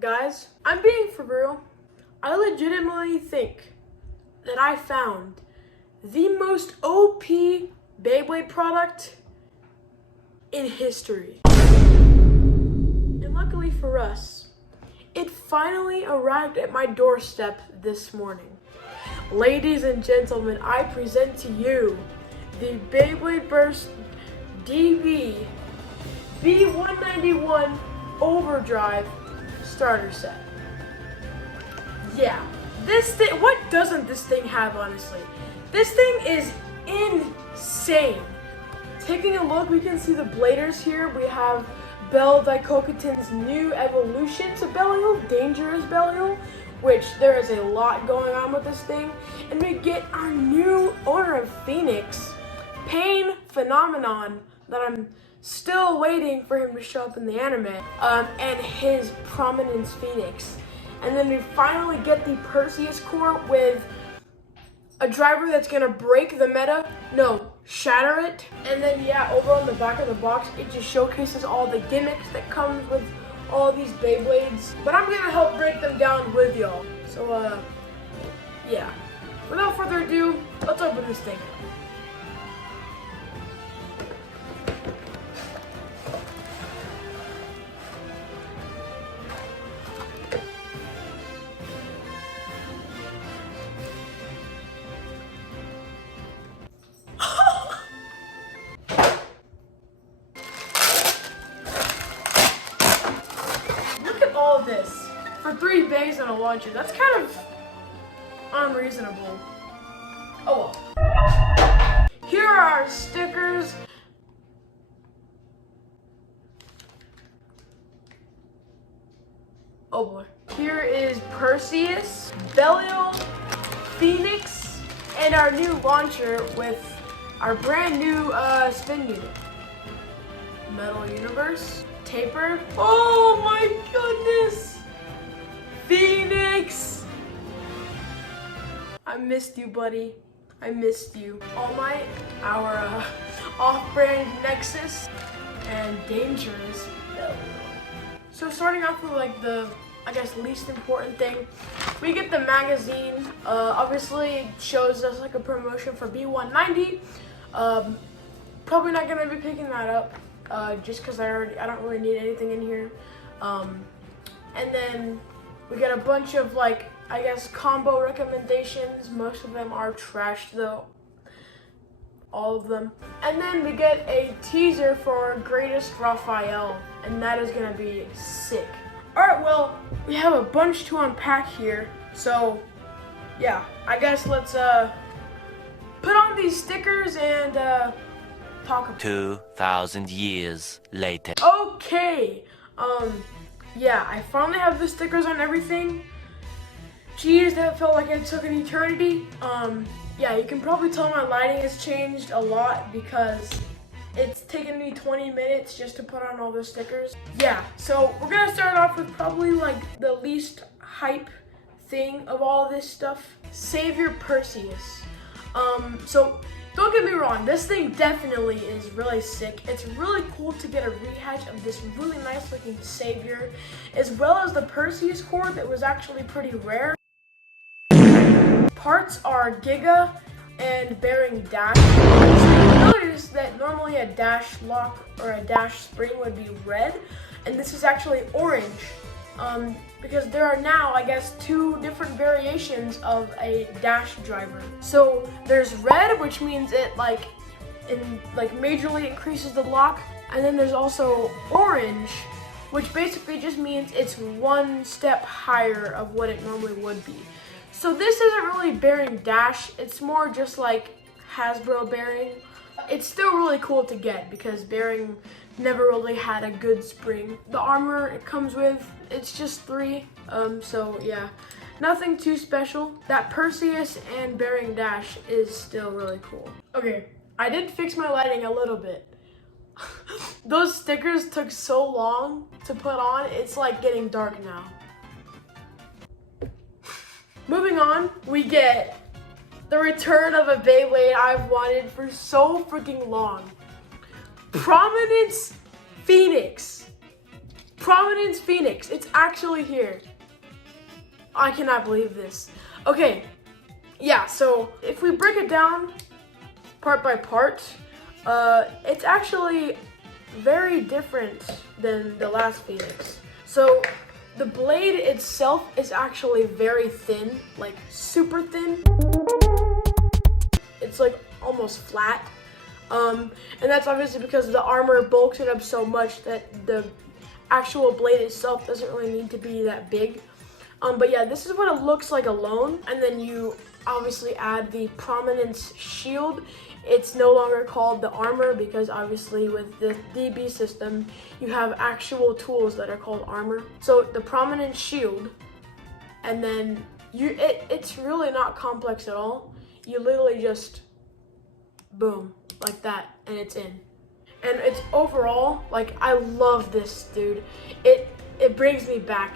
Guys, I'm being for real. I legitimately think that I found the most OP Beyblade product in history. And luckily for us, it finally arrived at my doorstep this morning. Ladies and gentlemen, I present to you the BlixxBurst DB B-191 Overdrive starter set. Yeah, this thing, what doesn't this thing have, honestly? This thing is insane. Taking a look, we can see the bladers here. We have Belle Dicocatin's new evolution to Belial, Dangerous Belial, which there is a lot going on with this thing. And we get our new owner of Phoenix, Pain Phenomenon, that I'm still waiting for him to show up in the anime, and his Prominence Phoenix. And then we finally get the Perseus core with a driver that's gonna break the meta, no, shatter it. And then yeah, over on the back of the box, it just showcases all the gimmicks that comes with all these Beyblades. But I'm gonna help break them down with y'all. So yeah, without further ado, let's open this thing up. All this for 3 bays and a launcher. That's kind of unreasonable. Oh well. Here are our stickers. Oh boy. Here is Perseus, Belial, Phoenix, and our new launcher with our brand new spin unit. Metal Universe. Taper. Oh my goodness! Phoenix! I missed you, buddy. I missed you. All Might, our off-brand Nexus, and Dangerous Belial. So starting off with like the, I guess, least important thing, we get the magazine. Obviously it shows us like a promotion for B-190. Probably not gonna be picking that up. Just because I don't really need anything in here. And then we get a bunch of like, I guess, combo recommendations. Most of them are trash though. All of them. And then we get a teaser for Greatest Raphael, and that is gonna be sick. Alright, well, we have a bunch to unpack here. So yeah, I guess let's put on these stickers and 2,000 years later. Okay, yeah, I finally have the stickers on everything. Geez, that felt like it took an eternity. Yeah, you can probably tell my lighting has changed a lot because it's taken me 20 minutes just to put on all the stickers. Yeah, so we're gonna start off with probably like the least hype thing of all of this stuff. Savior Perseus. So don't get me wrong, this thing definitely is really sick. It's really cool to get a rehash of this really nice looking Savior, as well as the Perseus core that was actually pretty rare. Parts are Giga and bearing dash. So you notice that normally a dash lock or a dash spring would be red, and this is actually orange. Because there are now, I guess, 2 different variations of a dash driver. So there's red, which means it majorly increases the lock, and then there's also orange, which basically just means it's 1 step higher of what it normally would be. So this isn't really bearing dash, it's more just like Hasbro bearing. It's still really cool to get because bearing never really had a good spring. The armor it comes with, it's just 3, so yeah, nothing too special. That Perseus and bearing dash is still really cool. Okay, I did fix my lighting a little bit. Those stickers took so long to put on, it's like getting dark now. Moving on, we get the return of a Beyblade I've wanted for so freaking long. Prominence Phoenix. Prominence Phoenix. It's actually here. I cannot believe this. Okay, yeah, so if we break it down part by part, it's actually very different than the last Phoenix. So the blade itself is actually very thin, like super thin. It's like almost flat. And that's obviously because the armor bulks it up so much that the actual blade itself doesn't really need to be that big. But yeah, this is what it looks like alone. And then you obviously add the Prominence shield. It's no longer called the armor because obviously with the DB system, you have actual tools that are called armor. So the Prominence shield, and then it's really not complex at all. You literally just boom, like that, and it's in. And it's overall, like, I love this, dude. It brings me back.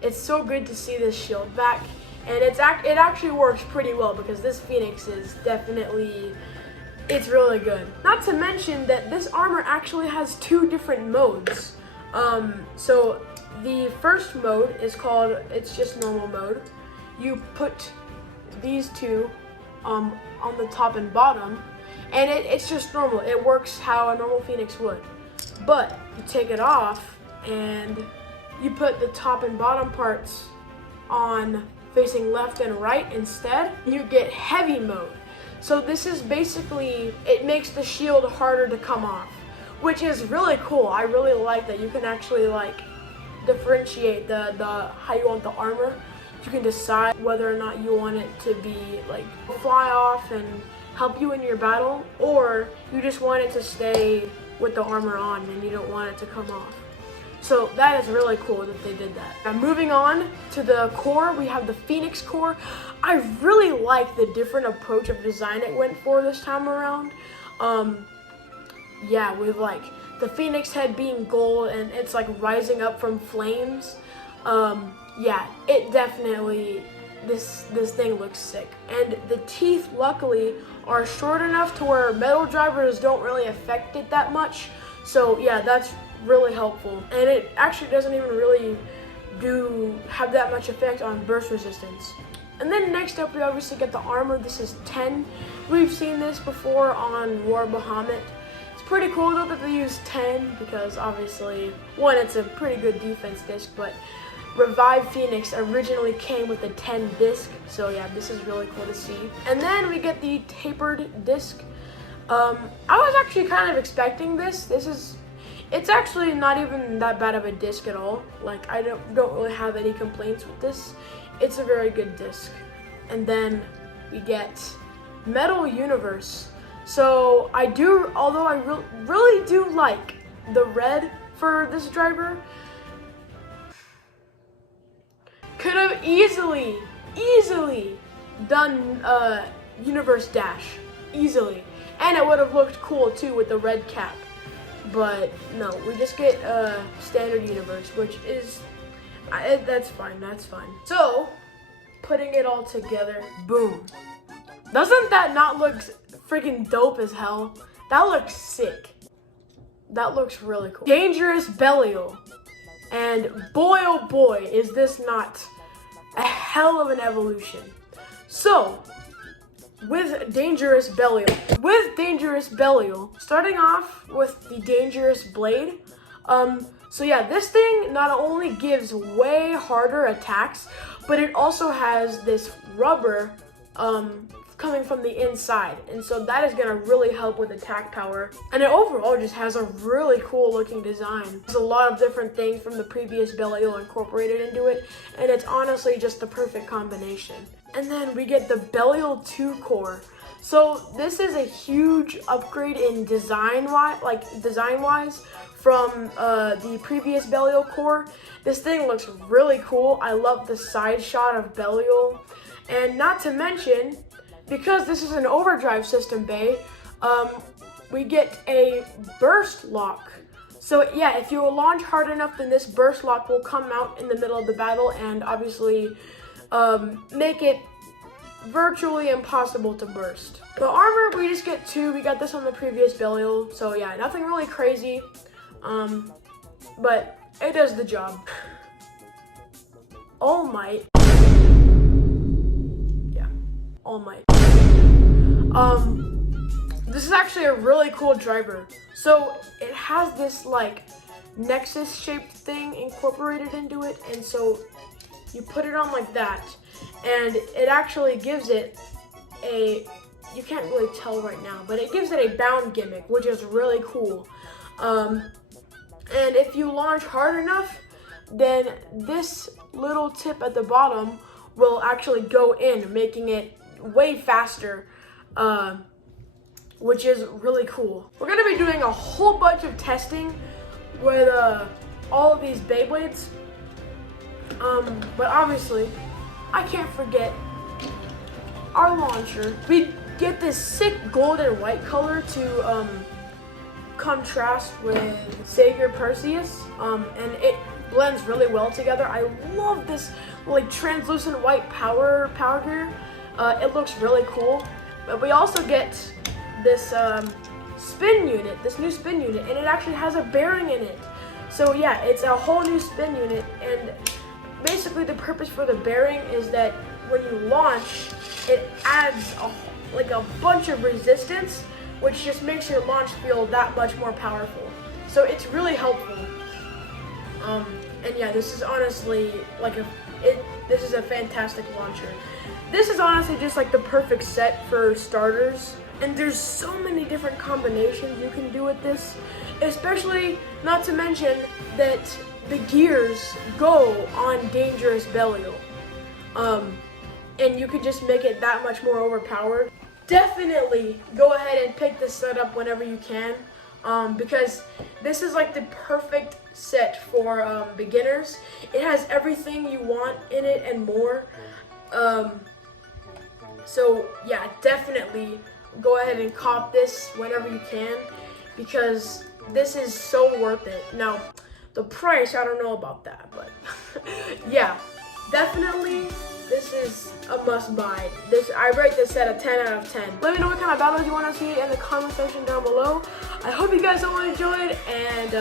It's so good to see this shield back, and it actually works pretty well because this Phoenix is definitely, it's really good. Not to mention that this armor actually has 2 different modes. So the first mode is called, it's just normal mode. You put these 2 on the top and bottom, and it's just normal. It works how a normal Phoenix would. But you take it off and you put the top and bottom parts on facing left and right instead. You get heavy mode. So this is basically, it makes the shield harder to come off, which is really cool. I really like that you can actually like differentiate the how you want the armor. You can decide whether or not you want it to be like fly off and help you in your battle, or you just want it to stay with the armor on and you don't want it to come off. So that is really cool that they did that. Now moving on to the core, we have the Phoenix core. I really like the different approach of design it went for this time around. Yeah, with like the Phoenix head being gold and it's like rising up from flames. Yeah, it definitely, this thing looks sick. And the teeth, luckily, are short enough to where metal drivers don't really affect it that much. So yeah, that's really helpful. And it actually doesn't even really have that much effect on burst resistance. And then next up, we obviously get the armor. This is 10. We've seen this before on War Bahamut. It's pretty cool though that they use 10 because obviously, one, it's a pretty good defense disc, but Revive Phoenix originally came with a 10 disc, so yeah, this is really cool to see. And then we get the tapered disc. I was actually kind of expecting this. It's actually not even that bad of a disc at all. Like, I don't really have any complaints with this. It's a very good disc. And then we get Metal Universe. So although I really do like the red for this driver, could have easily done Universe Dash, easily. And it would have looked cool too with the red cap. But no, we just get standard Universe, which is, that's fine. So, putting it all together, boom. Doesn't that not look freaking dope as hell? That looks sick. That looks really cool. Dangerous Belial. And boy, oh boy, is this not a hell of an evolution. So, with Dangerous Belial, starting off with the Dangerous Blade. So yeah, this thing not only gives way harder attacks, but it also has this rubber coming from the inside, and so that is gonna really help with attack power. And it overall just has a really cool looking design. There's a lot of different things from the previous Belial incorporated into it, and it's honestly just the perfect combination. And then we get the Belial 2 core. So this is a huge upgrade in design-wise from the previous Belial core. This thing looks really cool. I love the side shot of Belial, and not to mention, because this is an overdrive system bay, we get a burst lock. So yeah, if you launch hard enough, then this burst lock will come out in the middle of the battle and obviously make it virtually impossible to burst. The armor, we just get 2. We got this on the previous Belial, so yeah, nothing really crazy. But it does the job. All Might. Yeah, All Might. This is actually a really cool driver. So it has this like Nexus shaped thing incorporated into it, and so you put it on like that, and it actually gives it a, you can't really tell right now, but it gives it a bound gimmick, which is really cool. And if you launch hard enough, then this little tip at the bottom will actually go in, making it way faster, which is really cool. We're gonna be doing a whole bunch of testing with all of these Beyblades, but obviously I can't forget our launcher. We get this sick gold and white color to contrast with Savior Perseus, and it blends really well together. I love this like translucent white power gear. It looks really cool. But we also get this spin unit, this new spin unit, and it actually has a bearing in it. So yeah, it's a whole new spin unit, and basically the purpose for the bearing is that when you launch, it adds a bunch of resistance, which just makes your launch feel that much more powerful. So it's really helpful. And yeah, this is honestly this is a fantastic launcher. This is honestly just like the perfect set for starters. And there's so many different combinations you can do with this, especially not to mention that the gears go on Dangerous Belial. And you could just make it that much more overpowered. Definitely go ahead and pick this set up whenever you can, because this is like the perfect set for beginners. It has everything you want in it and more. So yeah, definitely go ahead and cop this whenever you can, because this is so worth it. Now, the price, I don't know about that, but yeah, definitely this is a must buy. I rate this set a 10 out of 10. Let me know what kind of battles you want to see in the comment section down below. I hope you guys all enjoyed, and